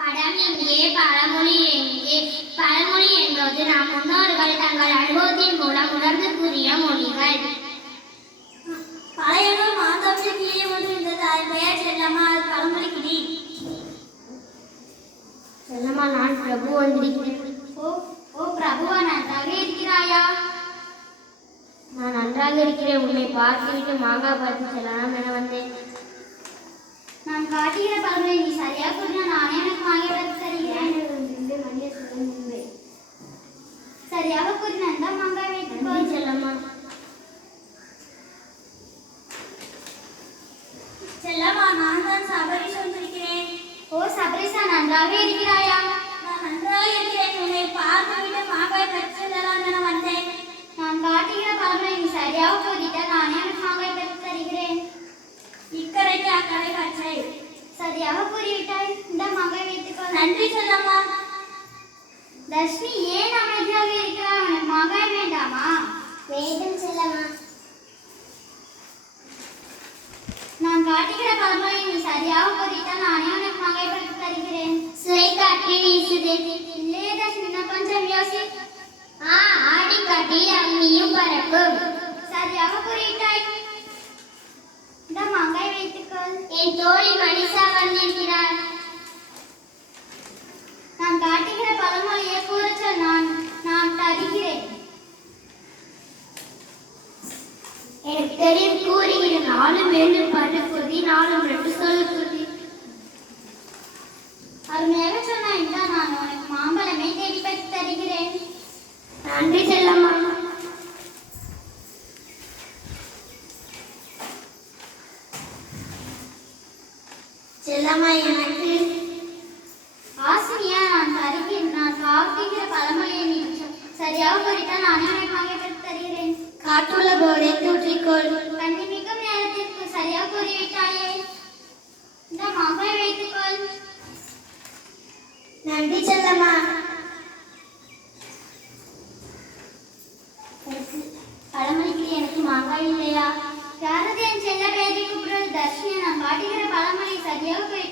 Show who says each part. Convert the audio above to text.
Speaker 1: படம் இங்கே பழமொழி எங்கே பழமொழி என்பது நம் முன்னோர்கள் தங்கள் அனுபவத்தின் மூலம் உணர்ந்து கூறிய மொழிகள்.
Speaker 2: பழையனூர் மாதவசி கிளியை ஒன்று இருந்தது. அதன் பெயர் செல்லம்மா. அது பழமொழி கிளி
Speaker 1: செல்லம்மா நான் பிரபு வந்திருக்கிறேன்.
Speaker 2: ஓ ஓ பிரபுவா நன்றாக இருக்கிறாயா?
Speaker 1: நான் நன்றாக இருக்கிறேன். உன்னை பார்த்துவிட்டு மாங்காய் பார்த்து செல்லலாம் என வந்தேன்.
Speaker 2: காட்டுகிற பழமொழி நீ சரியா கூறினா நானே எனக்கு வாங்கி வைத்து தருகிறேன் சரியாக கூறினா இந்த மாங்காய் வைத்துக்கோ
Speaker 1: செல்லம்மா
Speaker 2: செல்லம்மா நான் தான் சபரி சொல்லிருக்கிறேன் ஓ சபரிசா நன்றாக இருக்கிறாயா நான் நன்றாக இருக்கிறேன் உன்னை பார்த்துவிட்டு மாங்காய் பெற்று செல்லலாம் என வந்தேன் நான் காட்டுகிற பழமொழி நீ சரியாக கூறிட்ட நானே எனக்கு மாங்காய் பெற்று தருகிறேன் இக்கரைக்கு அக்கறை கற்றை சரியாக கூறிவிட்டாய் இந்த மாங்காய் வைத்துக்கோ நன்றி செல்லம்மா தர்ஷினி ஏன் அமைதியாக இருக்கிறாய் உனக்கு மாங்காய் வேண்டாமா?
Speaker 1: வேண்டும் செல்லம்மா.
Speaker 2: நான் காட்டுகிற பழமொழி நீ சரியாக கூறிட்டால் நானே உனக்கு மாங்காய் பெற்று தருகிறேன்.
Speaker 1: சுவை காட்டி வீசுது
Speaker 2: இல்லையே தர்ஷினி நான் கொஞ்சம் யோசி
Speaker 1: ஆ ஆடி காட்டில் அம்மியும் பறக்கும் தெரியும் கூறுகிற நாலு வேண்டும் பட்டு குதி நாளும் ரெண்டு சொல்லு. குதி
Speaker 2: அருமையாக சொன்ன இந்த நான் உனக்கு மாம்பழமே தேடி பற்றி தருகிறேன்.
Speaker 1: நன்றி செல்லம்மா. செல்லம்மா எனக்கு
Speaker 2: ஆசிரியா நான் தருகிறேன் நான் காட்டுகிற பழமொழியை நீ சொ- சரியாக கூறிட்டால் நானே உனக்கு மாங்காய் பெற்று தருகிறேன்
Speaker 1: காட்டுள்ள போதை தூற்றிக்கொள்
Speaker 2: கண்ணிமிக்கும் நேரத்திற்கு சரியாக கூறிவிட்டாயே இந்த மாங்காய் வைத்துக்கொள்
Speaker 1: நன்றி செல்லம்மா
Speaker 2: பழமொழிக்கு எனக்கு மாங்காய் இல்லையா யாரது என் செல்ல பெயரை கூப்பிடுறது தர்ஷினி நான் காட்டுகிற பழமொழி சரியாக கூறிட்டால்